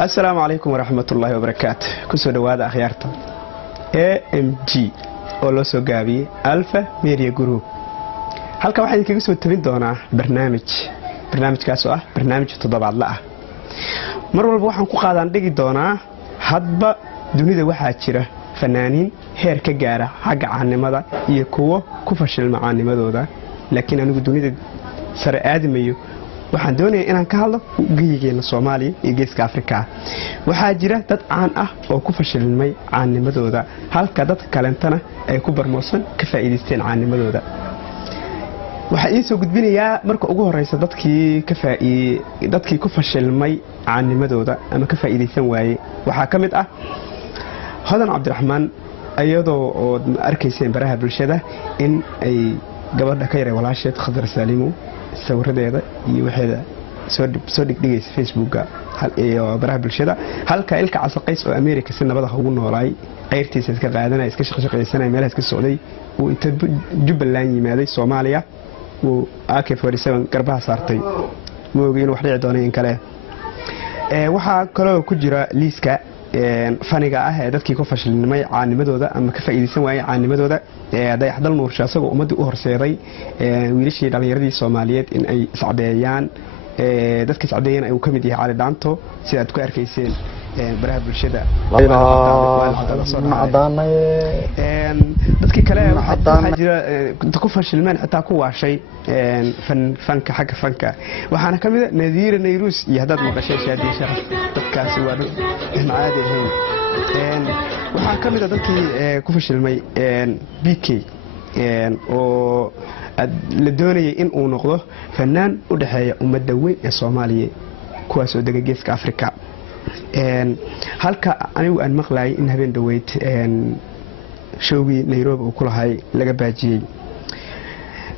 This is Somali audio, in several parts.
السلام عليكم ورحمة الله وبركاته كسو دوادا أخيارتا AMG oo loo soo gaabiyay Alpha Media Group halka waxaan kaga soo tabin doonaa barnaamijkaas oo ah barnaamij toddobaadle ah mar walba waxaan ku qaadan dhigi doonaa hadba dunida waxaa jira fanaaniin heer ka gaara xagga caanimada iyo kuwa ku fashilma caanimadooda laakiin anigu dunida sare aadamayo waxaan doonayaa inaan ka hadlo geeyigeena Soomaaliya iyo geeska Afrika waxaa jira dad caan ah oo ku fashilmay caanimadooda halka dad kalentana ay ku barmoosan ka faa'iideysteen caanimadooda waxaan soo gudbinayaa marka ugu horeysa dadkii ku fashilmay caanimadooda ama ka faa'iideysan waayay waxaa kamid ah Hodan Cabdiraxmaan ayadoo oo arkayseen baraha bulshada in ay gabadha ka yaray walaasheed Khadar Saalimo sawiradeeda iyo waxeeda soo dhigaysa Facebooka iyo baraha bulshada halka ilka casaqays oo America si nabad ah ugu noolaay qayrtiisa iska qaadanay iska shaqaysanay meelaha iska socday oo inta Jubbaland yimaaday Soomaaliya oo AK47 garbaha saartay moogeen wax dhici doonay in kale waxa kale oo ku jira liiska faniga ah ee dadkii ku fashilmay caanimadooda ama ka faa'iideysan waayay caanimadooda dayaxdal nuursha asagoo ummadii u horseeday wiilashii dhalinyaradii Soomaaliyeed in ay iscadeeyaan dadka iscadeeyeen ay ka mid yahay Cali Dhaanto sida aad ku arkayseen baraha bulshada dadkii kale waxaa jira ku fashilmeen xitaa ku waashay fanka xagga fanka waxaana ka mid ah Nadiir Nayrus iyo hadad maqashay Shaadiye Sharaf dadkaasi waa caadi ahayn waxaa ka mid ah dadkii ku fashilmay BK oo la doonayay in uu noqdo fanaan u dhaxeeya ummadda weyn ee Soomaaliya kuwaas oo degan geeska Afrika halka anigu aan maqlaay in habeen dhaweyd showgii Nairobi uu ku lahay laga baajiyay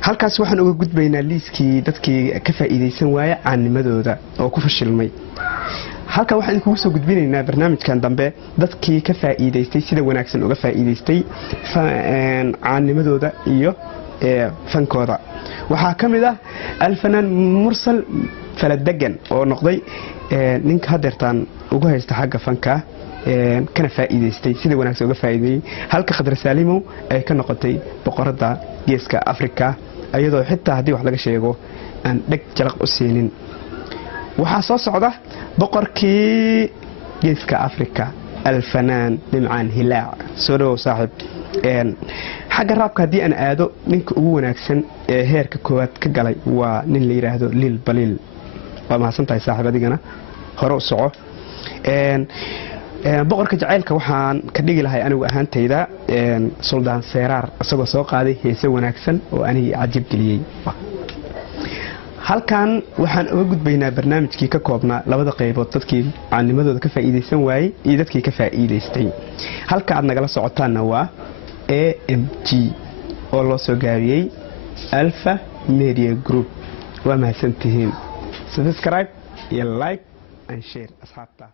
halkaas waxaan uga gudbaynaa liiskii dadkii ka faa'iideysan waayay caanimadooda oo ku fashilmay halka waxaan kugu soo gudbinaynaa barnaamijkan dambe dadkii ka faa'iideystay sida wanaagsan uga faa'iideystay caanimadooda iyo fankooda waxaa kamid ah alfanaan mursal faladegan oo noqday ninka hadeertaan ugu haysta xagga fanka kana faa'iideystay sida wanaagsan uga faa'iideeyay halka Khadar Saalimo ay ka noqotay boqorada geeska Afrika ayadoo xitaa hadii wax laga sheego aan dhag jalaq u siinin waxaa soo socda boqorkii geeska Afrika alfanaan Nimcaan Hilaac soo dhaw saaxiib xagga raabka hadii aan aado ninka ugu wanaagsan ee heerka koowaad ka galay waa nin la yiraahdo Lil Balil waa mahadsantahay saaxiib adigana hore u soco boqorka jaceylka waxaan ka dhigi lahay anigu ahaantayda Suldaan Seeraar asagoo soo qaaday heeso wanaagsan oo aniga cajib geliyay halkan waxaan uga gudbaynaa barnaamijkii ka koobnaa labada qaybood dadkii caanimadooda ka faa'iideysan waayay iyo dadkii ka faa'iideystay halka aad nagala socotaana waa AMG oo loo soo gaabiyay Alpha Media Group waa mahadsantihiin subscribe iyo like and share asxaabta